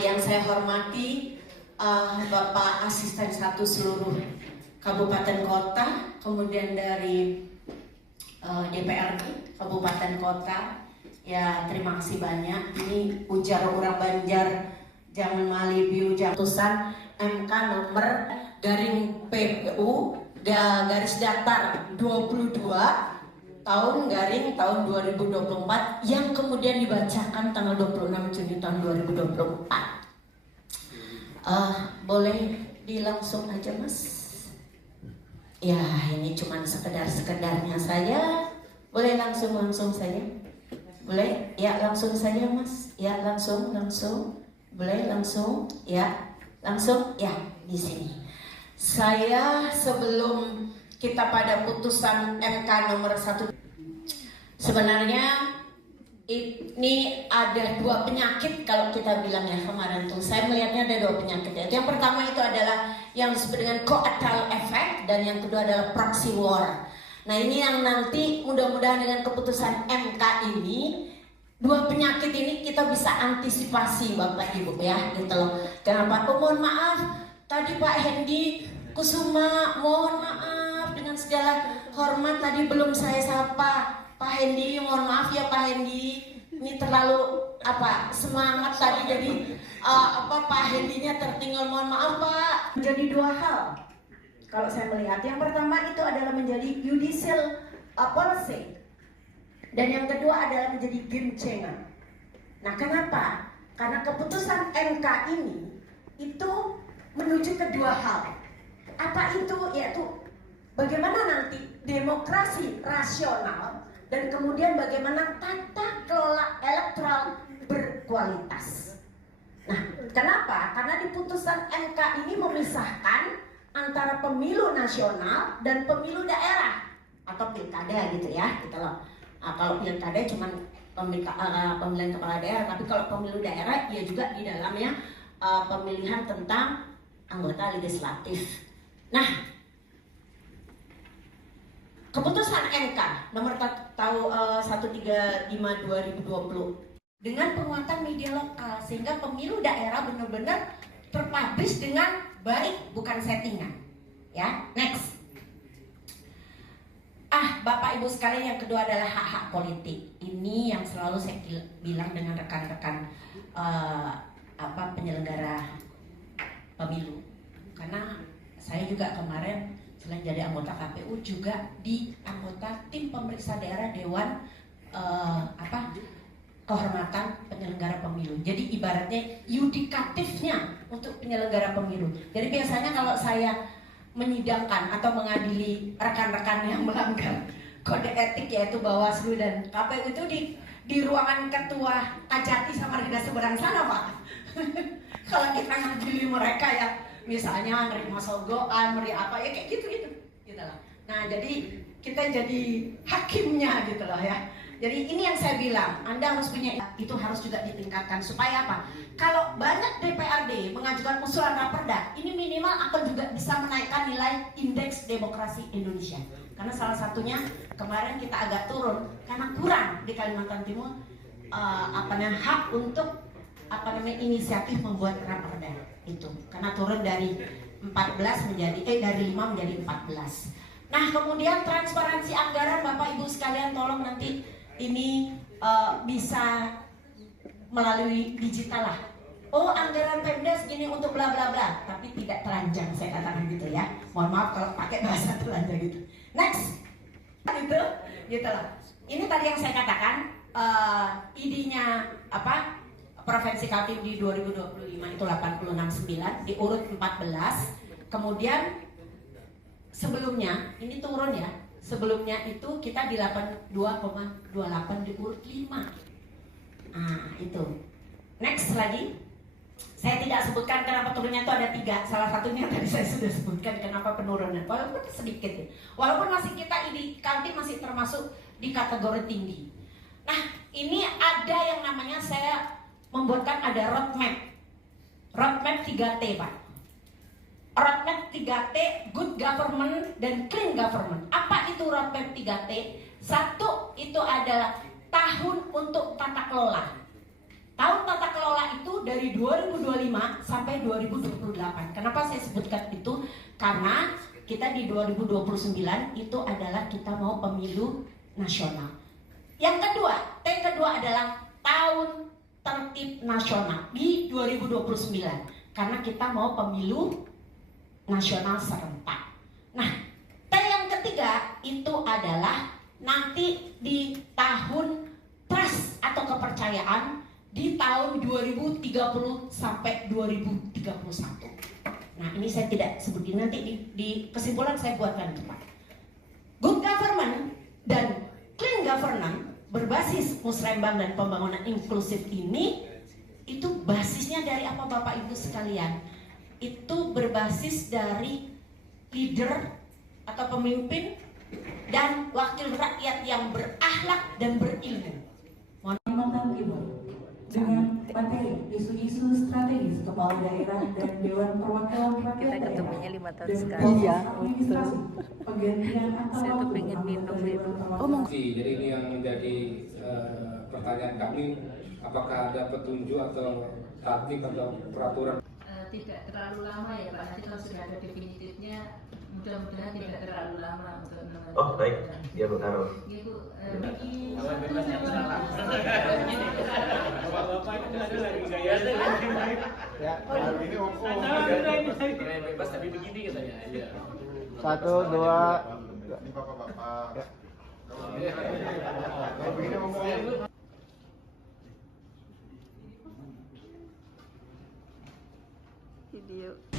Yang saya hormati Bapak Asisten 1 seluruh Kabupaten Kota, kemudian dari DPRD Kabupaten Kota, ya terima kasih banyak. Ini ujar orang Banjar, jangan malibiu jatusan MK nomor garing PU garis datar 22 tahun 2024 yang kemudian dibacakan tanggal 26 Juni tahun 2024. Boleh dilangsung aja, Mas? Ya, ini cuma sekedarnya saya. Boleh langsung saja? Boleh? Ya, langsung saja, Mas. Ya, langsung. Boleh langsung? Ya, langsung? Ya, di sini. Saya sebelum kita pada putusan MK nomor 1, sebenarnya ini ada 2 penyakit kalau kita bilang ya kemarin tuh. Saya melihatnya ada 2 penyakit ya. Yang pertama itu adalah yang disebut dengan coatal effect, dan yang kedua adalah proxy war. Nah, ini yang nanti mudah-mudahan dengan keputusan MK ini, 2 penyakit ini kita bisa antisipasi Bapak Ibu ya, gitu loh. Kenapa? Oh, mohon maaf, tadi Pak Hendi Kusuma, mohon maaf dengan segala hormat tadi belum saya sapa. Pak Hendi, mohon maaf ya Pak Hendi, ini terlalu semangat tadi jadi Pak Hendinya tertinggal, mohon maaf Pak. Jadi 2 hal kalau saya melihat. Yang pertama itu adalah menjadi judicial policy, dan yang kedua adalah menjadi game changer. Nah, kenapa? Karena keputusan MK ini itu menuju ke 2 hal. Apa itu? Yaitu bagaimana nanti demokrasi rasional, dan kemudian bagaimana tata kelola elektoral berkualitas. Nah, kenapa? Karena di putusan MK ini memisahkan antara pemilu nasional dan pemilu daerah atau pilkada gitu ya, gitu loh. Kalau pilkada cuma pemilihan kepala daerah, tapi kalau pemilu daerah ya juga di dalamnya pemilihan tentang anggota legislatif. Nah, keputusan MK nomor 135/2020 dengan penguatan media lokal sehingga pemilu daerah benar-benar terpublish dengan baik, bukan settingan. Ya, next. Bapak Ibu sekalian, yang kedua adalah hak-hak politik. Ini yang selalu saya bilang dengan rekan-rekan penyelenggara pemilu. Karena saya juga kemarin selain jadi anggota KPU juga di anggota tim pemeriksa daerah Dewan Kehormatan Penyelenggara Pemilu. Jadi ibaratnya yudikatifnya untuk penyelenggara pemilu. Jadi biasanya kalau saya menyidangkan atau mengadili rekan-rekan yang melanggar kode etik, yaitu Bawaslu dan KPU, itu di ruangan ketua Kajati sama Rida seberang sana, Pak. Kalau kita ngadili mereka ya misalnya nerima sogokan, ya kayak gitu lah. Nah, jadi kita jadi hakimnya gitu loh ya. Jadi ini yang saya bilang, Anda harus punya, itu harus juga ditingkatkan. Supaya apa? Kalau banyak DPRD mengajukan usulan raperda, ini minimal akan juga bisa menaikkan nilai indeks demokrasi Indonesia. Karena salah satunya kemarin kita agak turun karena kurang di Kalimantan Timur hak untuk inisiatif membuat raperda itu. Karena turun dari 14 dari 5 menjadi 14. Nah, kemudian transparansi anggaran, Bapak Ibu sekalian, tolong nanti ini bisa melalui digital lah. Oh, anggaran Pemda segini untuk bla bla bla, tapi tidak telanjang, saya katakan gitu ya. Mohon maaf kalau pakai bahasa telanjang gitu. Next, gitu lah. Ini tadi yang saya katakan, ID-nya Provinsi Kaltim di 2025 itu 86,9, diurut 14. Kemudian sebelumnya ini turun ya. Sebelumnya itu kita di 82,28 diurut 5. Itu. Next lagi. Saya tidak sebutkan kenapa turunnya itu ada 3. Salah satunya tadi saya sudah sebutkan kenapa penurunan. Walaupun sedikit ya. Walaupun masih kita di Kaltim masih termasuk di kategori tinggi. Nah, ini ada yang namanya saya membuatkan ada roadmap. Roadmap 3T, Pak. Roadmap 3T, good government dan clean government. Apa itu roadmap 3T? 1 itu adalah tahun untuk tata kelola. Tahun tata kelola itu dari dari 2025 sampai 2028. Kenapa saya sebutkan itu? Karena kita di 2029 itu adalah kita mau pemilu nasional. Yang kedua, adalah tahun tertib nasional di 2029. Karena kita mau pemilu nasional serentak. Nah, yang ketiga itu adalah nanti di tahun trust atau kepercayaan di tahun 2030 sampai 2031. Nah, ini saya tidak sebutin, nanti di kesimpulan saya buatkan cepat. Good government dan clean governance berbasis musrembang dan pembangunan inklusif ini itu basisnya dari apa Bapak Ibu sekalian? Itu berbasis dari leader atau pemimpin dan wakil rakyat yang berakhlak dan berilmu. Kalimantan Timur dengan materi isu-isu strategis kepala daerah dan Dewan Perwakilan Rakyat Kita ketemunya 5 tahun dan sekali. iya, administrasi penggantian antar Saya tuh waktu pengen minum anggota itu. Dewan Perwakilan. Jadi ini yang menjadi pertanyaan kami, apakah ada petunjuk atau tatib atau peraturan? Tidak terlalu lama ya Pak, nanti kalau sudah ada definitifnya mudah-mudahan tidak terlalu lama untuk menentukan. Oh baik, ya Bu Karo. Ya Bu, Bapak itu ada lagi gaya ya, ini bebas tapi begini katanya. Iya. 1, 2. Ini bapak-bapak. Video.